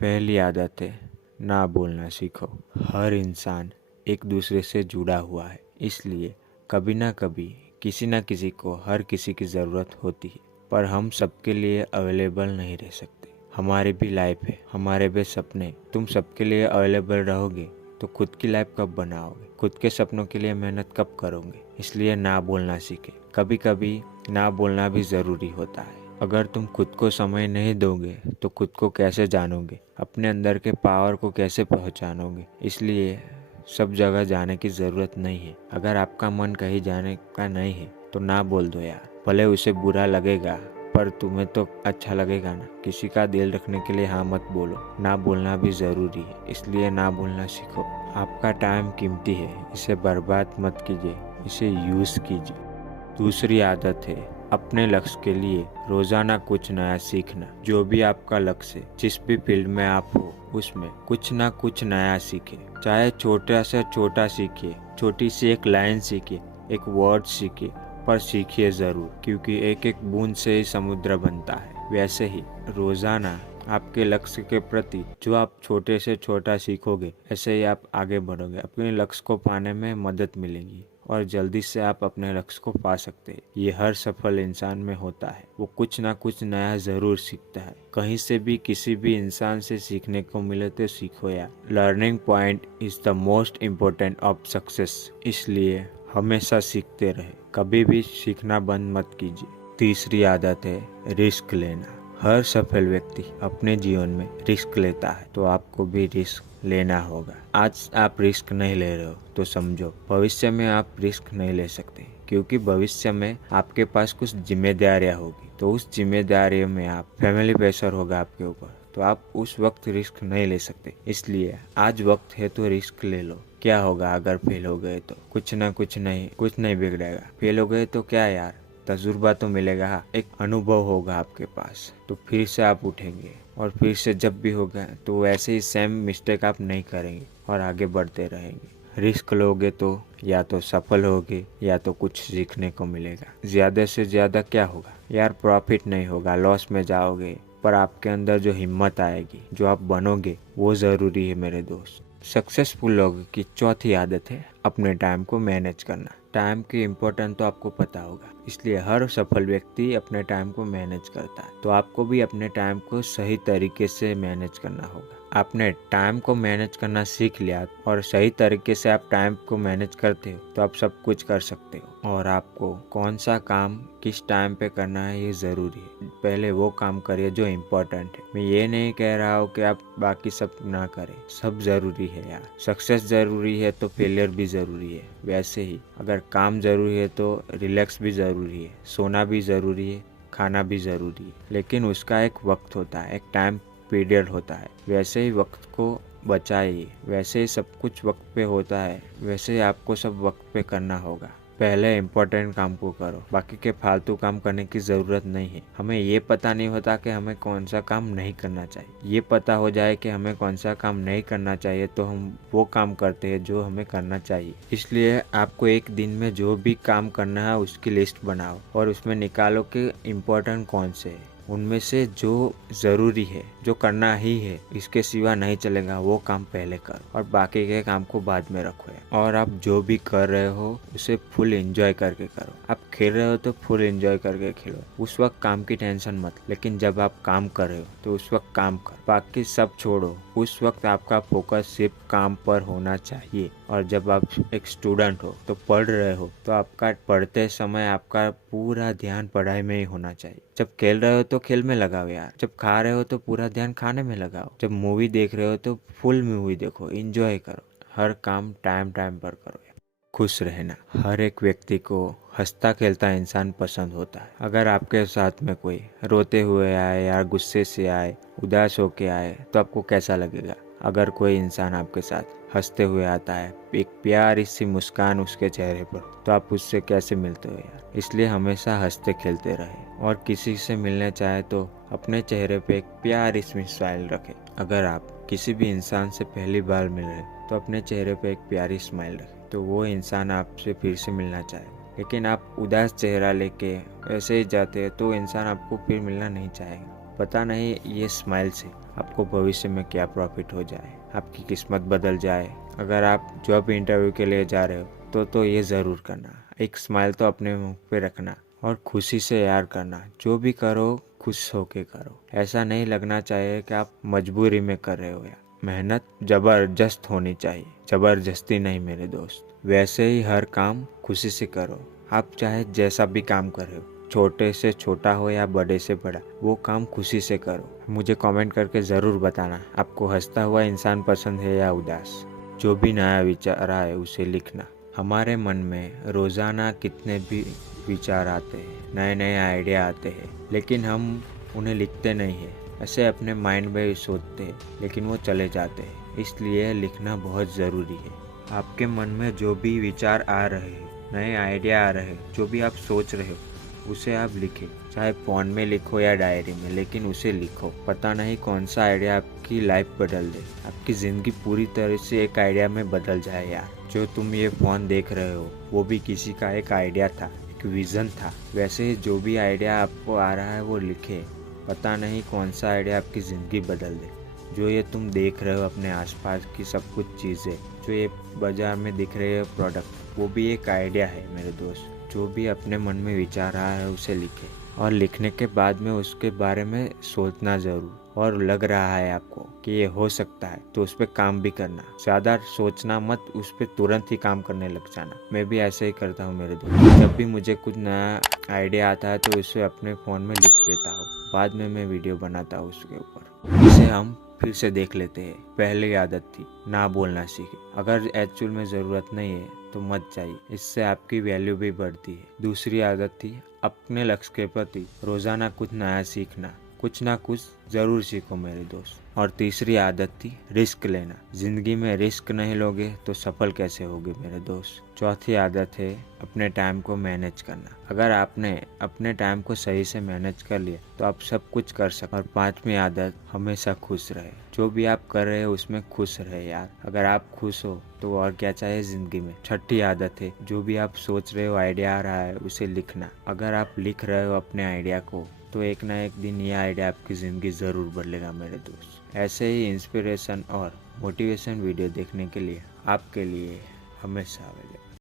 पहली आदत है ना बोलना सीखो। हर इंसान एक दूसरे से जुड़ा हुआ है, इसलिए कभी ना कभी किसी ना किसी को हर किसी की ज़रूरत होती है, पर हम सबके लिए अवेलेबल नहीं रह सकते। हमारी भी लाइफ है, हमारे भी सपने। तुम सबके लिए अवेलेबल रहोगे तो खुद की लाइफ कब बनाओगे? खुद के सपनों के लिए मेहनत कब करोगे? इसलिए ना बोलना सीखे। कभी कभी ना बोलना भी ज़रूरी होता है। अगर तुम खुद को समय नहीं दोगे तो खुद को कैसे जानोगे? अपने अंदर के पावर को कैसे पहचानोगे? इसलिए सब जगह जाने की ज़रूरत नहीं है। अगर आपका मन कहीं जाने का नहीं है तो ना बोल दो यार। भले उसे बुरा लगेगा पर तुम्हें तो अच्छा लगेगा ना। किसी का दिल रखने के लिए हाँ मत बोलो। ना बोलना भी ज़रूरी है, इसलिए ना बोलना सीखो। आपका टाइम कीमती है, इसे बर्बाद मत कीजिए, इसे यूज़ कीजिए। दूसरी आदत है अपने लक्ष्य के लिए रोजाना कुछ नया सीखना। जो भी आपका लक्ष्य है, जिस भी फील्ड में आप हो, उसमें कुछ ना कुछ नया सीखे। चाहे छोटा से छोटा सीखिए, छोटी सी एक लाइन सीखिए, एक वर्ड सीखिए, पर सीखिए ज़रूर, क्योंकि एक एक बूंद से ही समुद्र बनता है। वैसे ही रोजाना आपके लक्ष्य के प्रति जो आप छोटे से छोटा सीखोगे, ऐसे ही आप आगे बढ़ोगे। अपने लक्ष्य को पाने में मदद मिलेगी और जल्दी से आप अपने लक्ष्य को पा सकते हैं। ये हर सफल इंसान में होता है। वो कुछ ना कुछ नया ज़रूर सीखता है। कहीं से भी किसी भी इंसान से सीखने को मिले तो सीखो यार। Learning point is the most important of success. इसलिए हमेशा सीखते रहे, कभी भी सीखना बंद मत कीजिए। तीसरी आदत है रिस्क लेना। हर सफल व्यक्ति अपने जीवन में रिस्क लेता है, तो आपको भी रिस्क लेना होगा। आज आप रिस्क नहीं ले रहे हो तो समझो भविष्य में आप रिस्क नहीं ले सकते, क्योंकि भविष्य में आपके पास कुछ जिम्मेदारियां होगी। तो उस जिम्मेदारी में आप फैमिली प्रेशर होगा आपके ऊपर, तो आप उस वक्त रिस्क नहीं ले सकते। इसलिए आज वक्त है तो रिस्क ले लो। क्या होगा अगर फेल हो गए तो? कुछ नहीं बिगड़ेगा। फेल हो गए तो क्या यार, तजुर्बा तो मिलेगा, एक अनुभव होगा आपके पास, तो फिर से आप उठेंगे और फिर से जब भी होगा तो वैसे ही सेम मिस्टेक आप नहीं करेंगे और आगे बढ़ते रहेंगे। रिस्क लोगे तो या तो सफल होगे या तो कुछ सीखने को मिलेगा। ज़्यादा से ज़्यादा क्या होगा यार, प्रॉफिट नहीं होगा, लॉस में जाओगे, पर आपके अंदर जो हिम्मत आएगी, जो आप बनोगे, वो ज़रूरी है मेरे दोस्त। सक्सेसफुल लोगों की चौथी आदत है अपने टाइम को मैनेज करना। टाइम की इम्पोर्टेंस तो आपको पता होगा, इसलिए हर सफल व्यक्ति अपने टाइम को मैनेज करता है। तो आपको भी अपने टाइम को सही तरीके से मैनेज करना होगा। आपने टाइम को मैनेज करना सीख लिया और सही तरीके से आप टाइम को मैनेज करते हो तो आप सब कुछ कर सकते हो। और आपको कौन सा काम किस टाइम पे करना है ये ज़रूरी है। पहले वो काम करिए जो इम्पोर्टेंट है। मैं ये नहीं कह रहा हूँ कि आप बाकी सब ना करें, सब ज़रूरी है यार। सक्सेस ज़रूरी है तो फेलियर भी ज़रूरी है। वैसे ही अगर काम ज़रूरी है तो रिलैक्स भी ज़रूरी है, सोना भी ज़रूरी है, खाना भी ज़रूरी है। लेकिन उसका एक वक्त होता है, एक टाइम पीरियड होता है। वैसे ही वक्त को बचाइए, वैसे ही सब कुछ वक्त पे होता है, वैसे ही आपको सब वक्त पे करना होगा। पहले इम्पोर्टेंट काम को करो, बाकी के फालतू काम करने की ज़रूरत नहीं है। हमें ये पता नहीं होता कि हमें कौन सा काम नहीं करना चाहिए। ये पता हो जाए कि हमें कौन सा काम नहीं करना चाहिए तो हम वो काम करते हैं जो हमें करना चाहिए। इसलिए आपको एक दिन में जो भी काम करना है उसकी लिस्ट बनाओ और उसमें निकालो कि इम्पोर्टेंट कौन से है। उनमें से जो ज़रूरी है, जो करना ही है, इसके सिवा नहीं चलेगा, वो काम पहले करो और बाकी के काम को बाद में रखो। और आप जो भी कर रहे हो उसे फुल एंजॉय करके करो। आप खेल रहे हो तो फुल एंजॉय करके खेलो। उस वक्त काम की टेंशन मत, लेकिन जब आप काम कर रहे हो तो उस वक्त काम करो, बाकी सब छोड़ो। उस वक्त आपका फोकस सिर्फ काम पर होना चाहिए। और जब आप एक स्टूडेंट हो तो पढ़ रहे हो तो आपका पढ़ते समय आपका पूरा ध्यान पढ़ाई में ही होना चाहिए। जब खेल रहे हो तो खेल में लगाओ यार। जब खा रहे हो तो पूरा ध्यान खाने में लगाओ। जब मूवी देख रहे हो तो फुल मूवी देखो, एंजॉय करो। हर काम टाइम टाइम पर करो। खुश रहना। हर एक व्यक्ति को हंसता खेलता इंसान पसंद होता है। अगर आपके साथ में कोई रोते हुए आए या गुस्से से आए, उदास होके आए, तो आपको कैसा लगेगा? अगर कोई इंसान आपके साथ हंसते हुए आता है, एक प्यारी सी मुस्कान उसके चेहरे पर, तो आप उससे कैसे मिलते हो यार? इसलिए हमेशा हंसते खेलते रहे और किसी से मिलने चाहे तो अपने चेहरे पे एक प्यारी सी स्माइल रखें। अगर आप किसी भी इंसान से पहली बार मिल रहे तो अपने चेहरे पे एक प्यारी स्माइल रखें, तो वो इंसान आपसे फिर से मिलना चाहे। लेकिन आप उदास चेहरा लेके ऐसे ही जाते हैं तो इंसान आपको फिर मिलना नहीं चाहेगा। पता नहीं ये स्माइल से आपको भविष्य में क्या प्रॉफिट हो जाए, आपकी किस्मत बदल जाए। अगर आप जॉब इंटरव्यू के लिए जा रहे हो तो ये ज़रूर करना। एक स्माइल तो अपने मुंह पे रखना और खुशी से यार करना। जो भी करो खुश होके करो। ऐसा नहीं लगना चाहिए कि आप मजबूरी में कर रहे हो। या मेहनत ज़बरदस्त होनी चाहिए, ज़बरदस्ती नहीं मेरे दोस्त। वैसे ही हर काम खुशी से करो। आप चाहे जैसा भी काम कर रहे हो, छोटे से छोटा हो या बड़े से बड़ा, वो काम खुशी से करो। मुझे कमेंट करके ज़रूर बताना आपको हंसता हुआ इंसान पसंद है या उदास। जो भी नया विचार आए उसे लिखना। हमारे मन में रोज़ाना कितने भी विचार आते हैं, नए नए आइडिया आते हैं, लेकिन हम उन्हें लिखते नहीं हैं। ऐसे अपने माइंड में सोचते हैं लेकिन वो चले जाते हैं। इसलिए लिखना बहुत ज़रूरी है। आपके मन में जो भी विचार आ रहे हैं, नए आइडिया आ रहे हैं, जो भी आप सोच रहे हो उसे आप लिखें। चाहे फ़ोन में लिखो या डायरी में, लेकिन उसे लिखो। पता नहीं कौन सा आइडिया आपकी लाइफ बदल दे। आपकी ज़िंदगी पूरी तरह से एक आइडिया में बदल जाए यार। जो तुम ये फ़ोन देख रहे हो वो भी किसी का एक आइडिया था, एक विज़न था। वैसे जो भी आइडिया आपको आ रहा है वो लिखे। पता नहीं कौन सा आइडिया आपकी ज़िंदगी बदल दे। जो ये तुम देख रहे हो अपने आसपास की सब कुछ चीज़ें, जो ये बाज़ार में दिख रहे हैं प्रोडक्ट, वो भी एक आइडिया है मेरे दोस्त। जो भी अपने मन में विचार आ रहा है उसे लिखे और लिखने के बाद में उसके बारे में सोचना ज़रूर। और लग रहा है आपको कि ये हो सकता है तो उस पर काम भी करना। ज़्यादा सोचना मत, उस पर तुरंत ही काम करने लग जाना। मैं भी ऐसे ही करता हूँ मेरे दोस्त। जब भी मुझे कुछ नया आइडिया आता है तो उसे अपने फ़ोन में लिख देता हूँ, बाद में मैं वीडियो बनाता हूँ उसके ऊपर। इसे हम फिर से देख लेते हैं। पहली आदत थी ना बोलना सीखे। अगर एक्चुअल में ज़रूरत नहीं है तो मत जाइए, इससे आपकी वैल्यू भी बढ़ती है। दूसरी आदत थी अपने लक्ष्य के प्रति रोज़ाना कुछ नया सीखना। कुछ ना कुछ ज़रूर सीखो मेरे दोस्त। और तीसरी आदत थी रिस्क लेना। ज़िंदगी में रिस्क नहीं लोगे तो सफल कैसे होगे मेरे दोस्त। चौथी आदत है अपने टाइम को मैनेज करना। अगर आपने अपने टाइम को सही से मैनेज कर लिया तो आप सब कुछ कर सकते। और पांचवी आदत हमेशा खुश रहे। जो भी आप कर रहे हो उसमें खुश रहे यार। अगर आप खुश हो तो और क्या चाहिए ज़िंदगी में। छठी आदत है जो भी आप सोच रहे हो, आइडिया आ रहा है, उसे लिखना। अगर आप लिख रहे हो अपने आइडिया को तो एक ना एक दिन ये आइडिया आपकी ज़िंदगी ज़रूर बदलेगा मेरे दोस्त। ऐसे ही इंस्पिरेशन और मोटिवेशन वीडियो देखने के लिए आपके लिए हमेशा अवेलेबल।